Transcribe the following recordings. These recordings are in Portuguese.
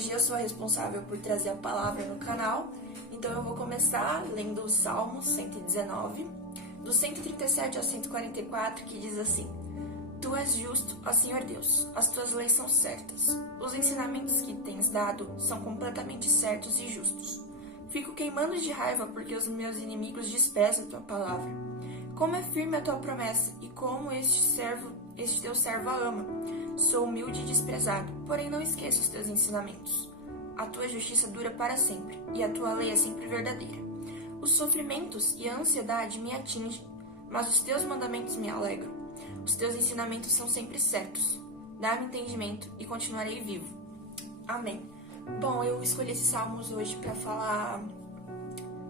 hoje eu sou a responsável por trazer a palavra no canal, então eu vou começar lendo os Salmos 119, do 137 ao 144, que diz assim: Tu és justo, ó Senhor Deus, as tuas leis são certas. Os ensinamentos que tens dado são completamente certos e justos. Fico queimando de raiva porque os meus inimigos desprezam a tua palavra. Como é firme a tua promessa e como este teu servo a ama. Sou humilde e desprezado, porém não esqueço os teus ensinamentos. A tua justiça dura para sempre e a tua lei é sempre verdadeira. Os sofrimentos e a ansiedade me atingem, mas os teus mandamentos me alegram. Os teus ensinamentos são sempre certos. Dá-me entendimento e continuarei vivo. Amém. Bom, eu escolhi esses salmos hoje para falar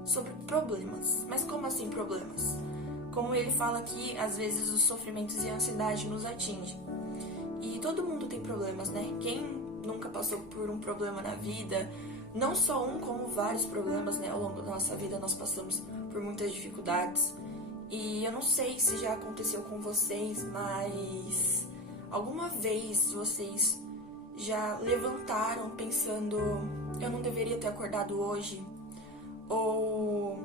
sobre problemas. Mas como assim problemas? Como ele fala aqui, às vezes os sofrimentos e a ansiedade nos atingem. E todo mundo tem problemas, né? Quem nunca passou por um problema na vida? Não só um, como vários problemas, né? Ao longo da nossa vida nós passamos por muitas dificuldades. E eu não sei se já aconteceu com vocês, mas alguma vez vocês já levantaram pensando: eu não deveria ter acordado hoje? Ou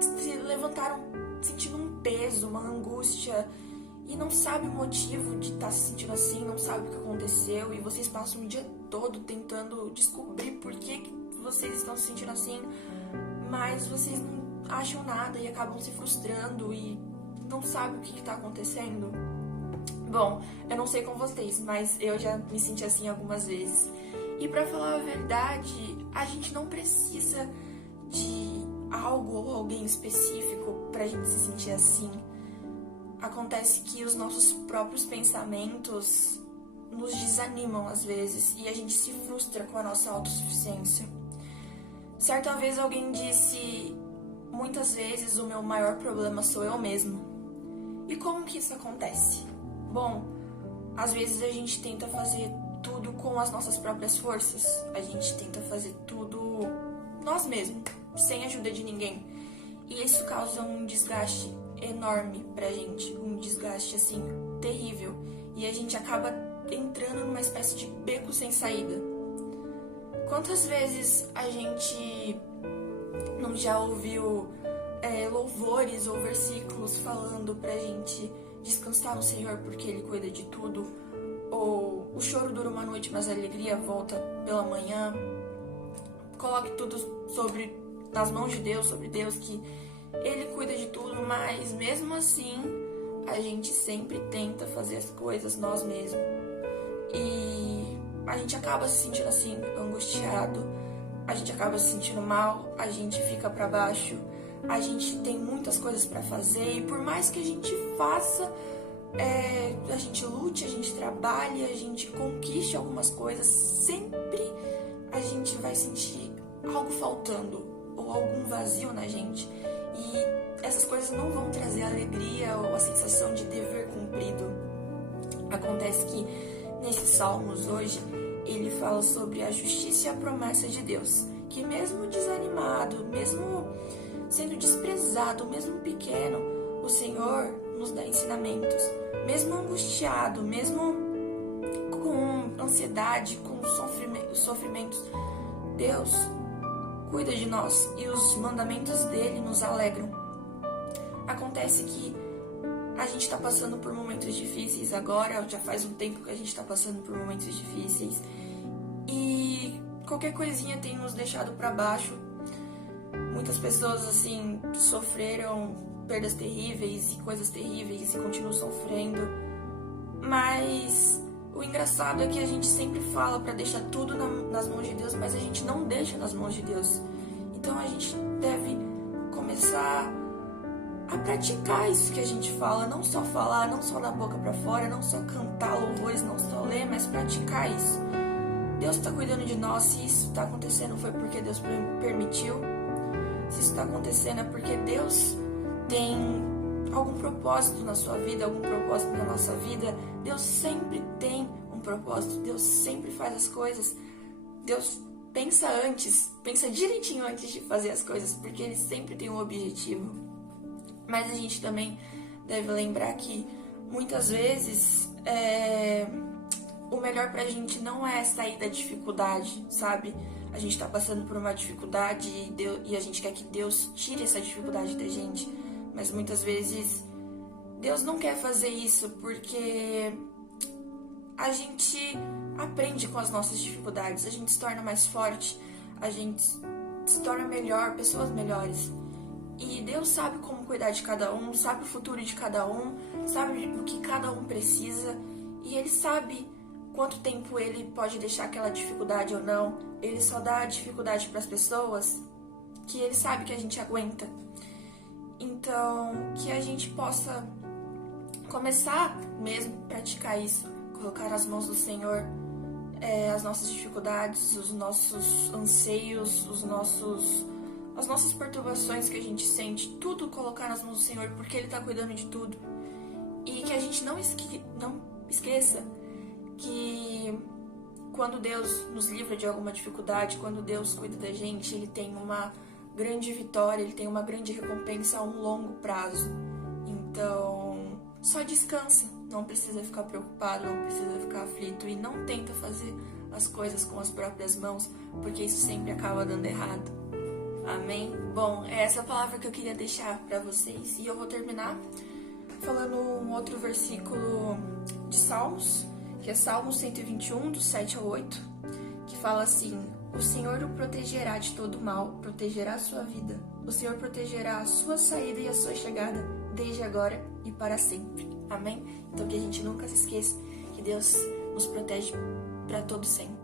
se levantaram sentindo um peso, uma angústia, e não sabe o motivo de estar se sentindo assim, não sabe o que aconteceu, e vocês passam o dia todo tentando descobrir por que vocês estão se sentindo assim, mas vocês não acham nada e acabam se frustrando e não sabem o que está acontecendo? Bom, eu não sei com vocês, mas eu já me senti assim algumas vezes. E pra falar a verdade, a gente não precisa de algo ou alguém específico pra gente se sentir assim. Acontece que os nossos próprios pensamentos nos desanimam às vezes e a gente se frustra com a nossa autossuficiência. Certa vez alguém disse: muitas vezes o meu maior problema sou eu mesmo. E como que isso acontece? Bom, às vezes a gente tenta fazer tudo com as nossas próprias forças. A gente tenta fazer tudo nós mesmos, sem ajuda de ninguém. E isso causa um desgaste enorme pra gente, um desgaste assim terrível, e a gente acaba entrando numa espécie de beco sem saída. Quantas vezes a gente não já ouviu louvores ou versículos falando pra gente descansar no Senhor porque Ele cuida de tudo? Ou o choro dura uma noite, mas a alegria volta pela manhã. Coloque tudo nas mãos de Deus, sobre Deus, que Ele cuida de tudo, mas mesmo assim a gente sempre tenta fazer as coisas nós mesmos. E a gente acaba se sentindo assim, angustiado, a gente acaba se sentindo mal, a gente fica pra baixo, a gente tem muitas coisas pra fazer, e por mais que a gente faça, a gente lute, a gente trabalhe, a gente conquiste algumas coisas, sempre a gente vai sentir algo faltando ou algum vazio na gente. E essas coisas não vão trazer alegria ou a sensação de dever cumprido. Acontece que nesses salmos hoje ele fala sobre a justiça e a promessa de Deus, que mesmo desanimado, mesmo sendo desprezado, mesmo pequeno, o Senhor nos dá ensinamentos. Mesmo angustiado, mesmo com ansiedade, com sofrimentos, Deus cuida de nós e os mandamentos dele nos alegram. Acontece que a gente está passando por momentos difíceis agora, já faz um tempo que a gente está passando por momentos difíceis, e qualquer coisinha tem nos deixado para baixo. Muitas pessoas assim sofreram perdas terríveis e coisas terríveis e continuam sofrendo, mas o engraçado é que a gente sempre fala para deixar tudo nas mãos de Deus, mas a gente não deixa nas mãos de Deus. Então a gente deve começar a praticar isso que a gente fala, não só falar, não só da boca para fora, não só cantar louvores, não só ler, mas praticar isso. Deus está cuidando de nós. Se isso está acontecendo foi porque Deus permitiu. Se isso está acontecendo é porque Deus tem algum propósito na sua vida, algum propósito na nossa vida. Deus sempre tem um propósito, Deus sempre faz as coisas. Deus pensa direitinho antes de fazer as coisas, porque Ele sempre tem um objetivo. Mas a gente também deve lembrar que muitas vezes o melhor pra gente não é sair da dificuldade, sabe? A gente tá passando por uma dificuldade e a gente quer que Deus tire essa dificuldade da gente. Mas muitas vezes Deus não quer fazer isso porque a gente aprende com as nossas dificuldades, a gente se torna mais forte, a gente se torna melhor, pessoas melhores. E Deus sabe como cuidar de cada um, sabe o futuro de cada um, sabe o que cada um precisa. E Ele sabe quanto tempo Ele pode deixar aquela dificuldade ou não. Ele só dá a dificuldade para as pessoas que Ele sabe que a gente aguenta. Então, que a gente possa começar mesmo a praticar isso, colocar nas mãos do Senhor as nossas dificuldades, os nossos anseios, as nossas perturbações que a gente sente, tudo colocar nas mãos do Senhor, porque Ele está cuidando de tudo. E que a gente não esqueça que quando Deus nos livra de alguma dificuldade, quando Deus cuida da gente, Ele tem uma grande vitória, Ele tem uma grande recompensa a um longo prazo. Então, só descansa, não precisa ficar preocupado, não precisa ficar aflito e não tenta fazer as coisas com as próprias mãos, porque isso sempre acaba dando errado. Amém? Bom, é essa palavra que eu queria deixar para vocês e eu vou terminar falando um outro versículo de Salmos, que é Salmos 121, do 7 ao 8, que fala assim: o Senhor o protegerá de todo mal, protegerá a sua vida. O Senhor protegerá a sua saída e a sua chegada, desde agora e para sempre. Amém? Então que a gente nunca se esqueça que Deus nos protege para todo sempre.